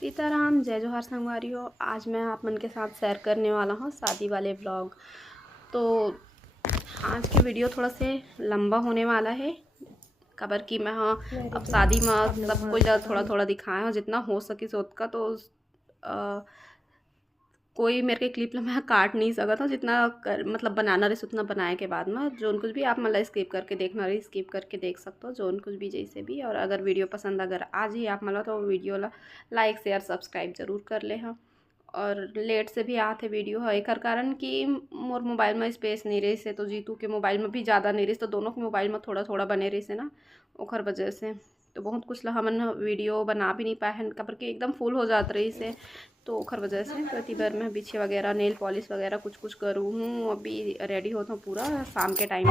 सीताराम, जय जोहार संगवारी हो। आज मैं आप मन के साथ शेयर करने वाला हूँ शादी वाले व्लॉग। तो आज की वीडियो थोड़ा से लंबा होने वाला है, खबर की मैं हाँ अब शादी में सब कुछ थोड़ा थोड़ा दिखाया हूँ जितना हो सके सोच का। तो कोई मेरे के क्लिप मैं काट नहीं सका था जितना मतलब बनाना रही उतना बनाए के बाद में जो कुछ भी आप मतलब स्किप करके देखना रही स्किप करके देख सकते हो जो कुछ भी जैसे भी। और अगर वीडियो पसंद अगर आज ही आप मतलब तो वीडियो ला लाइक शेयर सब्सक्राइब जरूर कर ले हाँ। और लेट से भी आते वीडियो है एक कारण कि मोर मोबाइल में स्पेस नहीं रही से, तो जीतू के मोबाइल में भी ज़्यादा नहीं रही, तो दोनों के मोबाइल में थोड़ा थोड़ा बने रही से ना ओखर वजह से। तो बहुत कुछ हमन वीडियो बना भी नहीं पाए कबर के एकदम फुल हो जात रही से, तो ओखर वजह से प्रति बार मैं पीछे वगैरह नेल पॉलिश वगैरह कुछ कुछ करूँ हूँ। अभी रेडी होता हूँ पूरा शाम के टाइम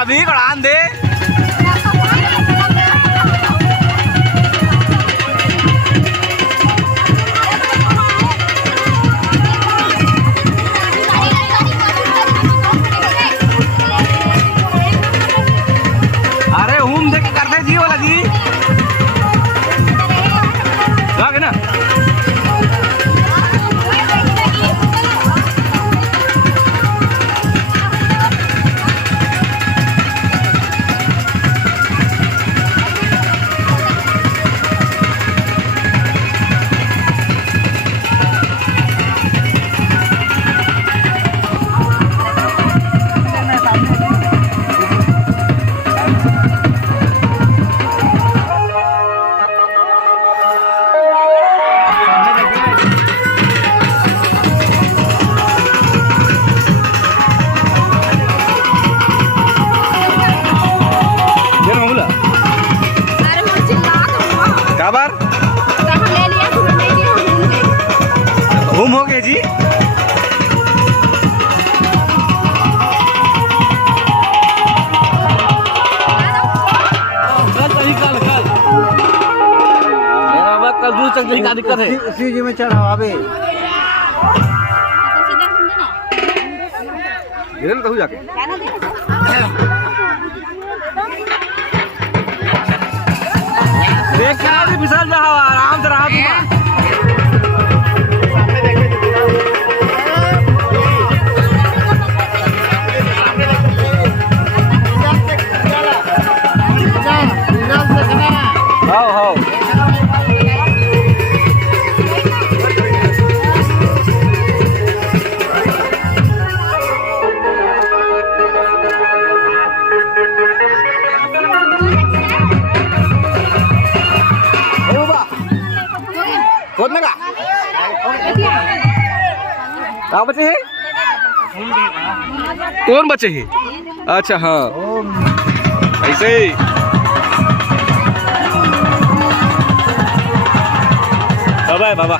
अभी कड़ान दे। अरे हूम देख करते जी वाला जी लागे ना। घूम हो गए जी। कल दूर तक का दिक्कत है उसी जी में चढ़ा अबे गिरन कहूँ जाके देख क्या भी फिसल जा आराम से रहा तुम। क्या बचे हैं? कौन बचे हैं? अच्छा हाँ ऐसे ही बाबा बाबा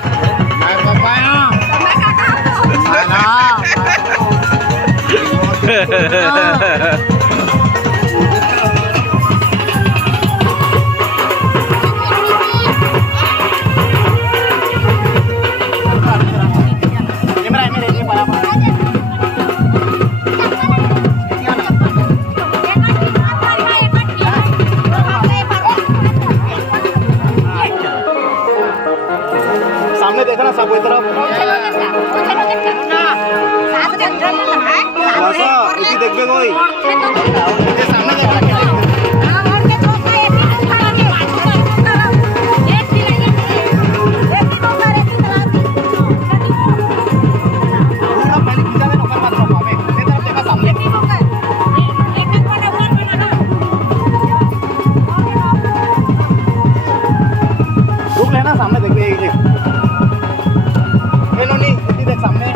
सामने देखना सब की तरफ देखबे कोई सामने देखना रुक लेना सामने देखबे एक देख सामने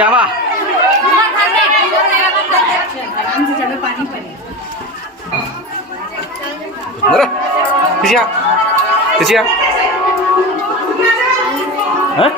ले आवा अरे किसिया किसिया हैं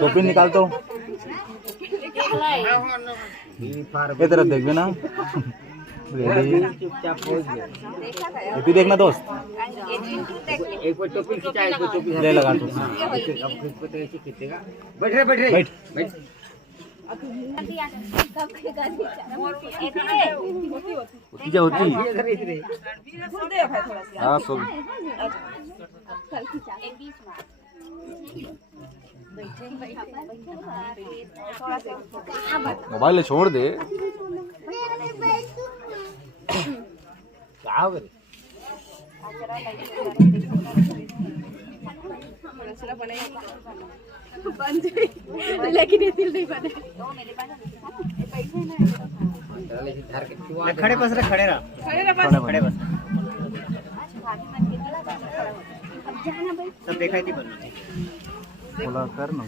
टोपी निकाल तो ये तरफ देख ना टोपी देखना दोस्त एक टोपी खींचा एक टोपी ले लगा तो बैठ रे बैठ रे बैठ बैठ होती होती हाँ सब मोबाइल छोड़ दे लेकिन ये दिल नहीं बने खड़े बस रे खड़े रहा खड़े बस सब देखा थी बोला कर ना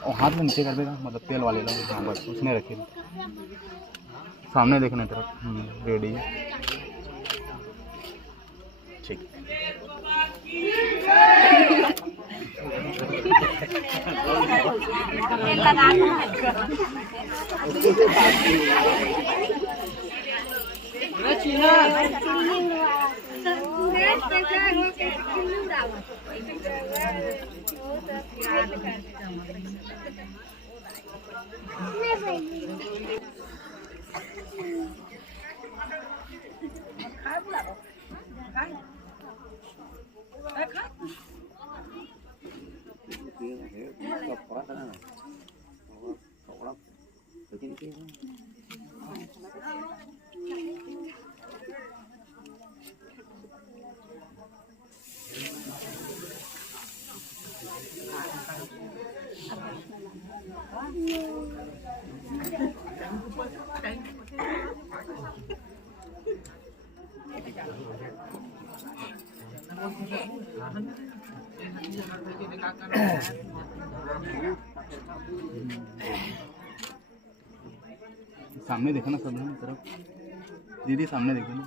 और हाथ में नीचे कर देगा मतलब तेल वाले लोग हाँ बस उसने रखे सामने देखने तरफ रेडी ठीक सामने देखो ना सब तरफ दीदी सामने देखो ना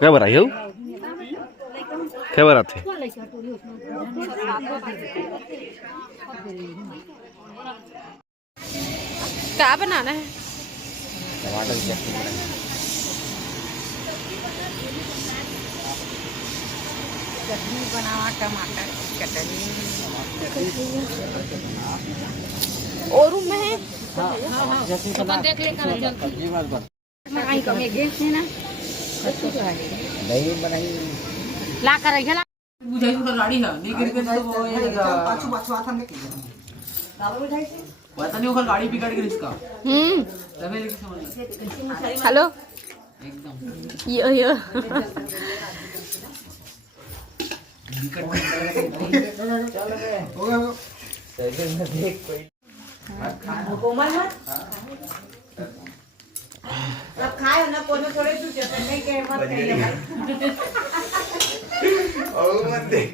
क्या बराई हो क्या बरात है क्या बनाना है? टमाटर की चटनी बनाएंगे। चटनी बनावा टमाटर की चटनी। और रूम में है देख ले कर ये बात बता मंगाई कम एक गैस है ना नहीं बनाई ला कर गला बुझाई तो गाड़ी है नहीं गिर तो वो पाछू पाछू आता हमने पता नहीं वो गाड़ी बिगाड़ के इसका तभी लेके समझ हेलो एकदम यो सब खाए ना कोनो थोड़े तू नहीं के मत